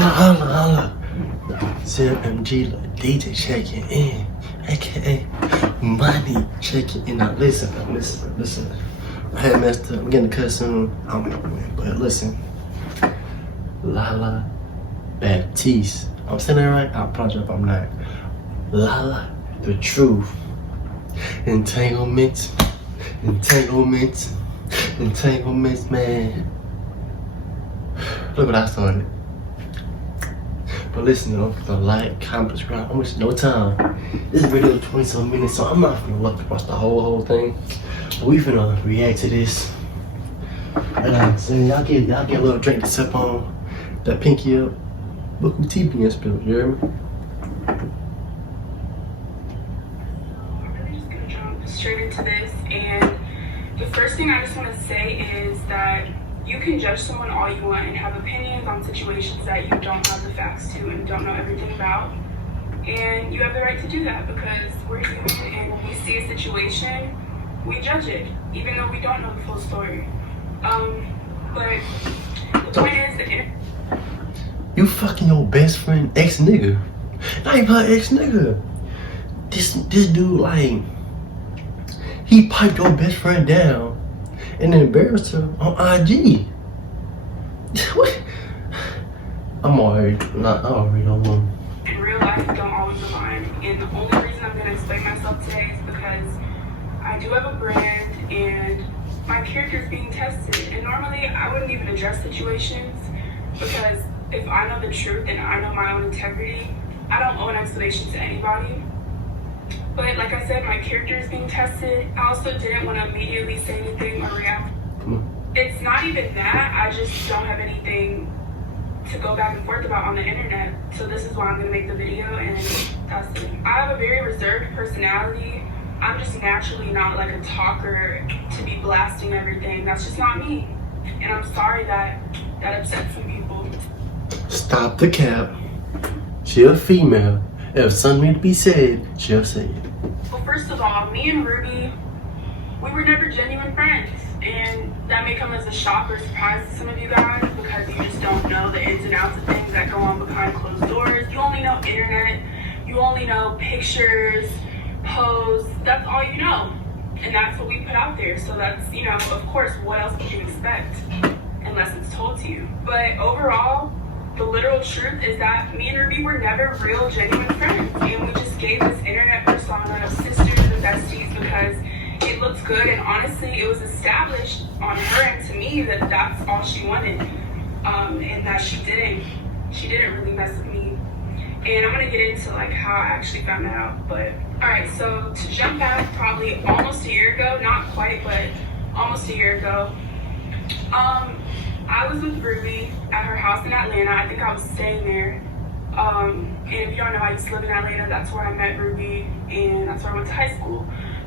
Holla. CMG like DJ checking in, aka money checking in. Now listen. I had messed up. I'm getting cut soon. I don't know when, but listen. Lala Baptiste. I'm saying that right? I apologize if I'm not. Lala, the truth. Entanglements, man. Look what I started. But listen, don't forget to like, comment, subscribe. I'm wasting no time. This video is 20-some minutes, so I'm not gonna watch the whole thing. But we finna react to this. And so y'all get a little drink to sip on. That pinky up. Look who tea being spilled, you hear me? I'm really just gonna jump straight into this, and the first thing I just want to say is that you can judge someone all you want and have opinions on situations that you don't have the facts to and don't know everything about. And you have the right to do that because we're human, and when we see a situation, we judge it, even though we don't know the full story. But the point is that you fucking your best friend ex-nigga. Not even her ex-nigga. This dude, like, he piped your best friend down and then embarrassed her on IG. What? I already don't know. In real life, don't always align. And the only reason I'm gonna explain myself today is because I do have a brand and my character is being tested. And normally I wouldn't even address situations because if I know the truth and I know my own integrity, I don't owe an explanation to anybody. But like I said, my character is being tested. I also didn't want to immediately say anything or react. It's not even that, I just don't have anything to go back and forth about on the internet. So this is why I'm gonna make the video and test it. I have a very reserved personality. I'm just naturally not like a talker to be blasting everything. That's just not me. And I'm sorry that upset some people. Stop the cap. She a female. If something need to be said, she'll say it. Well, first of all, me and Rubi, we were never genuine friends. And that may come as a shock or surprise to some of you guys because you just don't know the ins and outs of things that go on behind closed doors. You only know internet. You only know pictures, posts. That's all you know. And that's what we put out there. So that's, you know, of course, what else would you expect unless it's told to you? But overall, the literal truth is that me and Rubi were never real, genuine friends. And we just gave this internet persona of sisters and besties because it looked good. And honestly, it was established on her and to me that that's all she wanted. And that she didn't really mess with me. And I'm gonna get into like how I actually found that out. But all right, so to jump back probably almost a year ago, not quite, but almost a year ago, I was with Rubi at her house in Atlanta. I think I was staying there. And if you don't know, I used to live in Atlanta. That's where I met Rubi, and that's where I went to high school.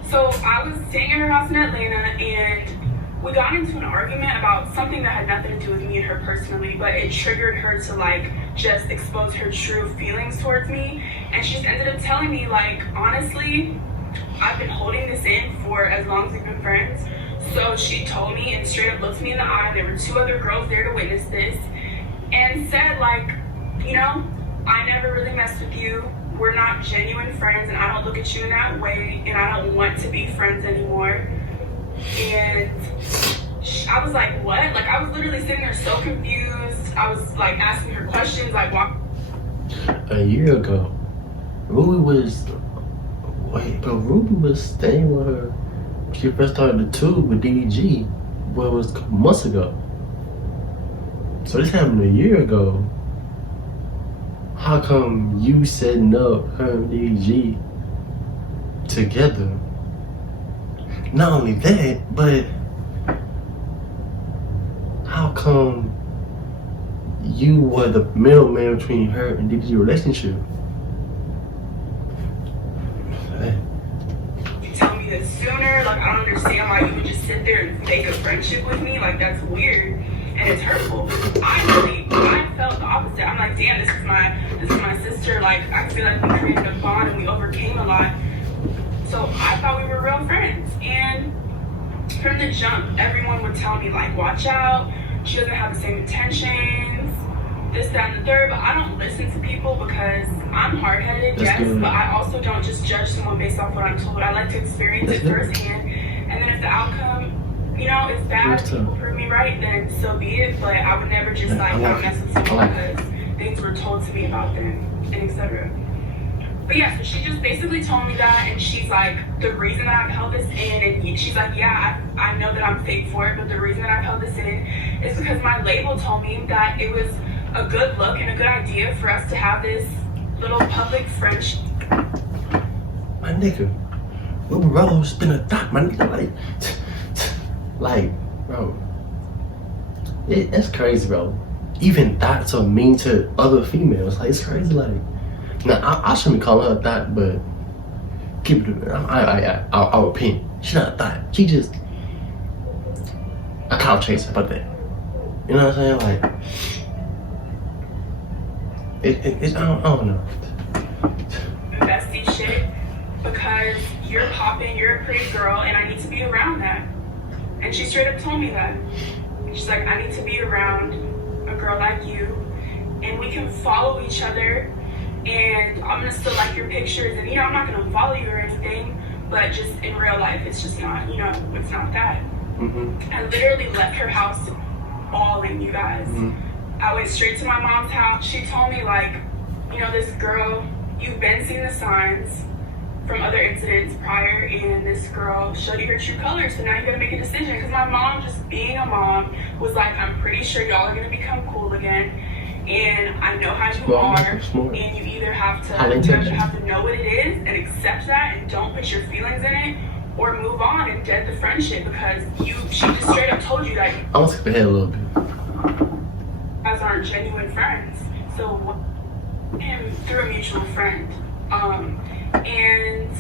So I was staying at her house in Atlanta, and we got into an argument about something that had nothing to do with me and her personally, but it triggered her to like just expose her true feelings towards me. And she just ended up telling me, like, honestly, I've been holding this in for as long as we've been friends. So she told me and straight up looked me in the eye. There were two other girls there to witness this, and said, like, you know, I never really messed with you. We're not genuine friends, and I don't look at you in that way, and I don't want to be friends anymore. And I was like, what? Like, I was literally sitting there so confused. I was like asking her questions, like, what? A year ago, Rubi was staying with her. She first started the tube with DDG, well, it was a couple months ago. So this happened a year ago. How come you setting up her and DDG together? Not only that, but how come you were the middleman between her and DDG relationship? Tell me this sooner. Like, I don't understand why you would just sit there and fake a friendship with me. Like, that's weird and it's hurtful. I felt the opposite. I'm like, damn, this is my sister. Like, I feel like we created a bond and we overcame a lot. So I thought we were real friends. And from the jump, everyone would tell me, like, watch out. She doesn't have the same intentions. this, that, and the third, but I don't listen to people because I'm hard-headed, yes, but I also don't just judge someone based off what I'm told. I like to experience it firsthand, and then if the outcome, you know, is bad, people prove me right, then so be it, but I would never just not mess with someone because things were told to me about them, and etc. But yeah, so she just basically told me that, and she's like, the reason that I've held this in, and she's like, yeah, I know that I'm fake for it, but the reason that I've held this in is because my label told me that it was a good look and a good idea for us to have this little public friendship. My nigga, bro, it's been a thought, my nigga, like, bro, that's crazy, bro. Even thoughts are mean to other females, like, it's crazy, like. Now, I shouldn't be calling her a thought, but keep it. I'll repent. She's not a thought. She just a clout chaser about that. You know what I'm saying? Like, I don't know. Bestie shit, because you're popping, you're a pretty girl, and I need to be around that. And she straight up told me that. She's like, I need to be around a girl like you, and we can follow each other. And I'm gonna still like your pictures, and you know, I'm not gonna follow you or anything, but just in real life, it's just not, you know, it's not that. I literally left her house bawling, you guys. I went straight to my mom's house. She told me, like, you know, this girl, you've been seeing the signs from other incidents prior, and this girl showed you her true colors, so now you gotta make a decision. Because my mom, just being a mom, was like, I'm pretty sure y'all are gonna become cool again. And I know how you are, and you either have to know what it is and accept that and don't put your feelings in it, or move on and dead the friendship, because she just straight up told you that I'm gonna skip ahead a little bit. You guys aren't genuine friends. So him through a mutual friend, and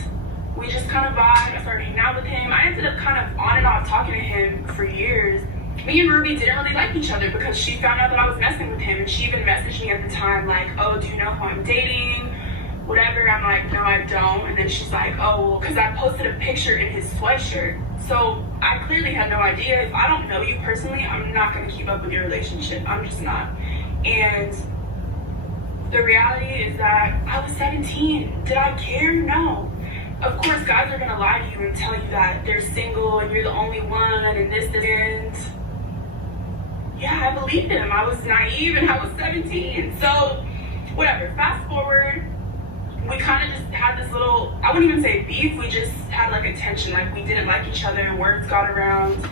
we just kind of vibed. I started hanging out with him. I ended up kind of on and off talking to him for years. Me and Ruby didn't really like each other because she found out that I was messing with him, and she even messaged me at the time like, oh, do you know who I'm dating? Whatever. I'm like, no, I don't. And then she's like, oh, well, because I posted a picture in his sweatshirt. So I clearly had no idea. If I don't know you personally, I'm not going to keep up with your relationship. I'm just not. And the reality is that I was 17. Did I care? No. Of course, guys are going to lie to you and tell you that they're single and you're the only one and this, and yeah, I believed him. I was naive and I was 17. So, whatever. Fast forward, we kind of just had this little, I wouldn't even say beef, we just had like a tension. Like, we didn't like each other and words got around.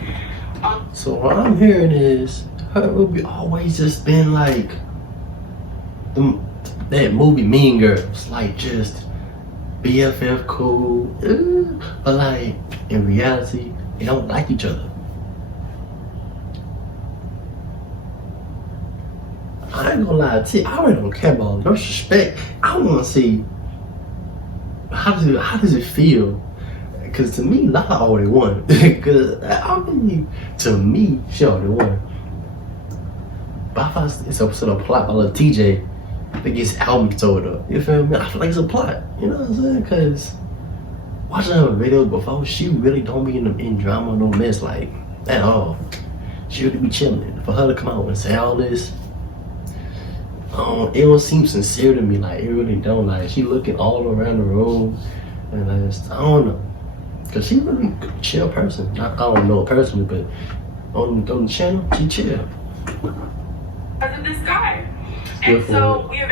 So what I'm hearing is, her Ruby always just been like that movie Mean Girls. Like, just BFF cool. But like, in reality, they don't like each other. I ain't gonna lie to you, I really don't care about no disrespect. I wanna see how does it feel? Cause to me, Lala already won. Cause to me, she already won. But I thought it's a plot by Lil TJ that gets album sold up. You feel me? I feel like it's a plot. You know what I'm saying? Cause watching her videos before, she really don't be in drama, no mess, like, at all. She really be chilling. For her to come out and say all this, it don't seem sincere to me. Like, it really don't. Like, she looking all around the room, and I don't know. Cause she really a chill person. I don't know her personally, but on the channel, she chill. Because of this guy. And so we have,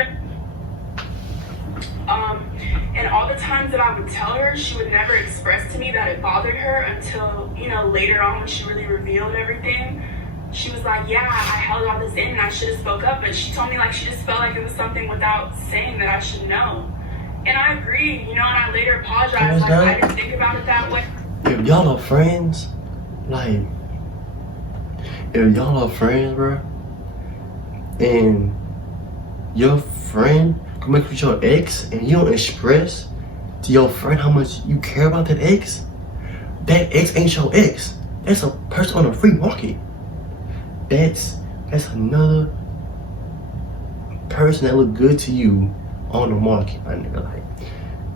and all the times that I would tell her, she would never express to me that it bothered her until, you know, later on when she really revealed everything. She was like, yeah, I held all this in and I should have spoke up, but she told me like she just felt like it was something without saying that I should know. And I agreed, you know, and I later apologized, like, I didn't think about it that way. If y'all are friends, like, if y'all are friends, bro, and your friend come up with your ex and you don't express to your friend how much you care about that ex ain't your ex. That's a person on the free market. That's another person that look good to you on the market, my nigga. Like,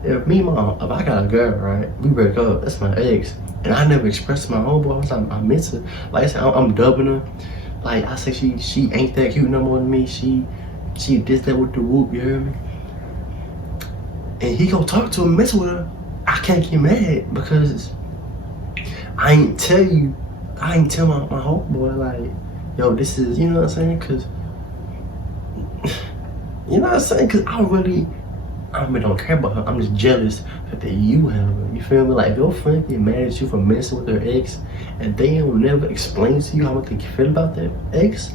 if I got a girl, right, we break up, that's my ex, and I never expressed to my homeboy, I miss her. Like I said, I'm dubbing her. Like, I say she ain't that cute no more than me. She She did that with the whoop, you hear me? And he go talk to her, mess with her. I can't get mad because I ain't tell my homeboy like, yo, this is, you know what I'm saying? Cause, you know what I'm saying? Cause I really don't care about her. I'm just jealous that you have her. You feel me? Like, if your friend get mad at you for messing with her ex and they don't never explain to you how they feel about that ex,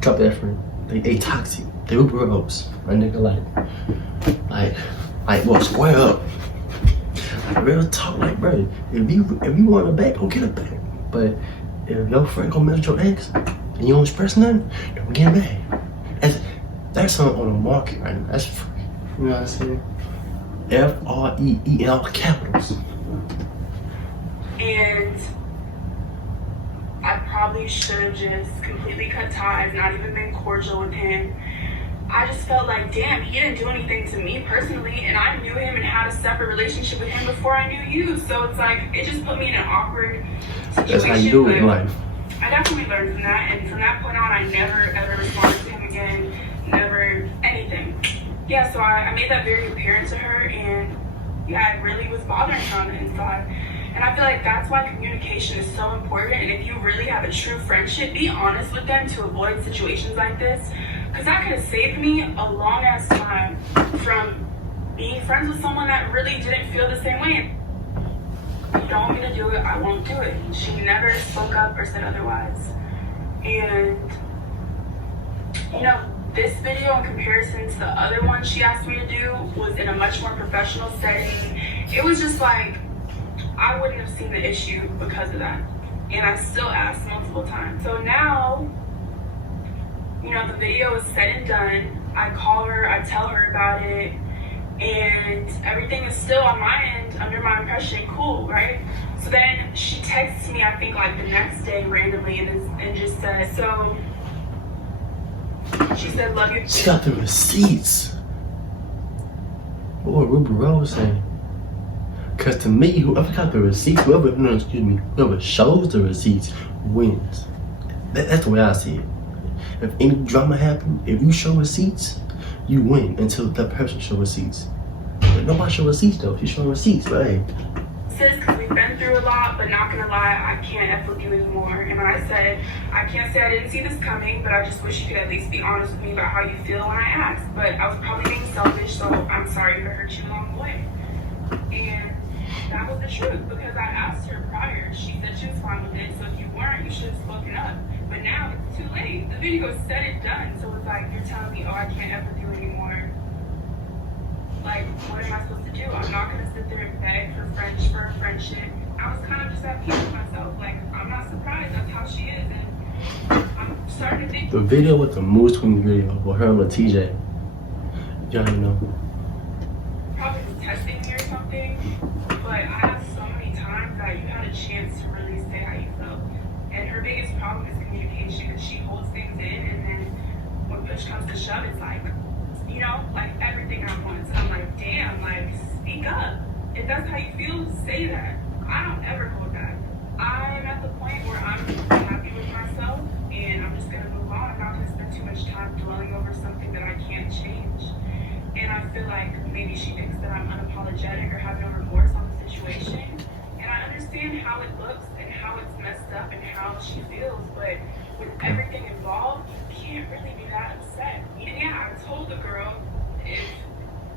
drop that friend. They toxic. They Uber ropes. My nigga, like, well, square up. Like, real talk, like, bro, if you want her back, go get her back. But if your friend go mess with your ex and you don't express nothing, don't get mad. That's something on the market right now. That's free. You know what I'm saying? FREE in all capitals. And I probably should have just completely cut ties, not even been cordial with him. I just felt like, damn, he didn't do anything to me personally, and I knew him and had a separate relationship with him before I knew you. So it's like, it just put me in an awkward situation. That's how you do it in life. I definitely learned from that, and from that point on, I never ever responded to him again, never anything. Yeah, so I made that very apparent to her, and yeah, it really was bothering her on the inside. And I feel like that's why communication is so important, and if you really have a true friendship, be honest with them to avoid situations like this. Because that could have saved me a long ass time from being friends with someone that really didn't feel the same way. If you don't want me to do it, I won't do it. She never spoke up or said otherwise. And, you know, this video in comparison to the other one she asked me to do was in a much more professional setting. It was just like, I wouldn't have seen the issue because of that. And I still asked multiple times. So now, you know, the video is said and done. I call her, I tell her about it, and everything is still on my end under my impression cool, right? So then she texts me, I think like the next day randomly, and just said, so she said, love you. She got the receipts. What would Ruby Rose say? Cause to me, whoever got the receipts, whoever shows the receipts wins. That's the way I see it. If any drama happens, if you show receipts, you win until that person show receipts. But nobody show receipts though. If you show receipts, but hey. Sis, because we've been through a lot, but not gonna lie, I can't F with you anymore. And I said, I can't say I didn't see this coming, but I just wish you could at least be honest with me about how you feel when I asked. But I was probably being selfish, so I'm sorry to hurt you along the way. And that was the truth, because I asked her prior. She said she was fine with it, so if you weren't, you should have spoken up. But now it's too late. The video is said and done, so it's like you're telling me, oh, I can't F with you anymore. Like, what am I supposed to do? I'm not gonna sit there and beg for a friendship. I was kind of just at peace with myself. Like, I'm not surprised. That's how she is, and I'm starting to think. The video with the Moose Queen video with her and TJ. Y'all know. Probably was testing me or something, but I asked so many times that you had a chance to really say how you felt. And her biggest problem is communication, because she holds things in, and then when push comes to shove, it's like, you know, like everything at once. And I'm like, damn, like, speak up. If that's how you feel, say that. I don't ever hold back. I'm at the point where I'm happy with myself, and I'm just gonna move on. I'm not gonna spend too much time dwelling over something that I can't change. And I feel like maybe she thinks that I'm unapologetic or have no remorse on the situation. And I understand how it looks and how it's messed up and how she feels, but with everything involved, you can't really be that upset. And yeah, I told the girl if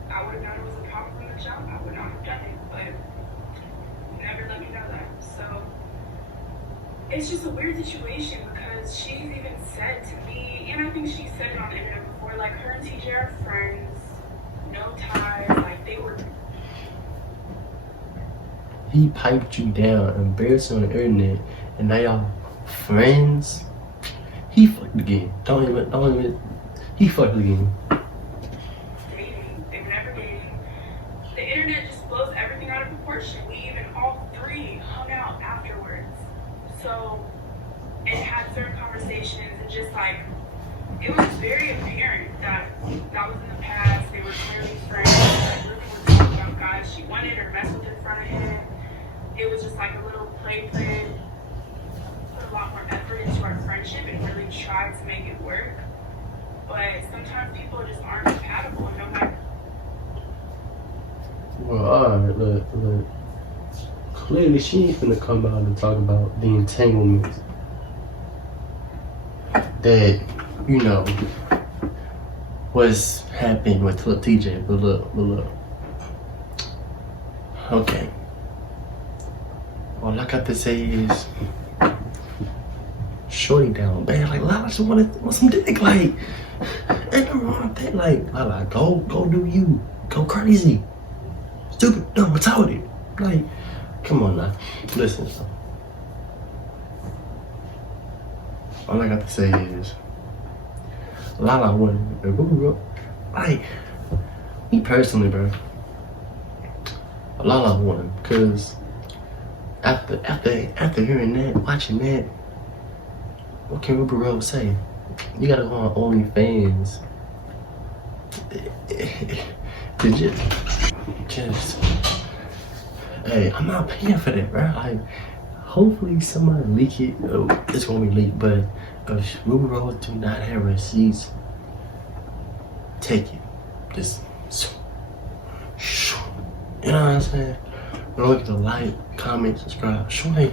I would have known it was a problem from the jump, I would not have done it, but never let me know that. So it's just a weird situation, because she's even said to me, and I think she said it on the internet before, like, her and TJ are friends, no ties, like they were. He piped you down, embarrassed you on the internet, and now y'all friends. He fucked again. Don't even. He fucked again. Dating. They were never dating. The internet just blows everything out of proportion. We even all three hung out afterwards. So, and had certain conversations, and just like, it was very apparent that that was in the past. They were clearly friends. Like, Ruby was talking about guys she wanted or messed with in front of him. It was just like a little play. Put a lot more effort into our friendship and really tried to make it work. but sometimes people just aren't compatible, no matter. Well, alright, look. Clearly, she ain't finna come out and talk about the entanglements that, you know, what's happening with Lil TJ. But look. Okay. All I got to say is, shorty down bad. Like, Lala just want some dick. Like, ain't nothing wrong with that. Like, Lala, go do you. Go crazy. Stupid, dumb, retarded. Like, come on now. Listen. All I got to say is, Lala won. Like, me personally, bro. Lala won because after hearing that, watching that, what can Ruby Rose say? You gotta go on OnlyFans to just, hey, I'm not paying for that, bro. Like, hopefully somebody leak it. Oh, it's gonna be leaked, but if Ruby Rose do not have receipts, take it. Just, you know what I'm saying? Don't forget to like, comment, subscribe. Show me.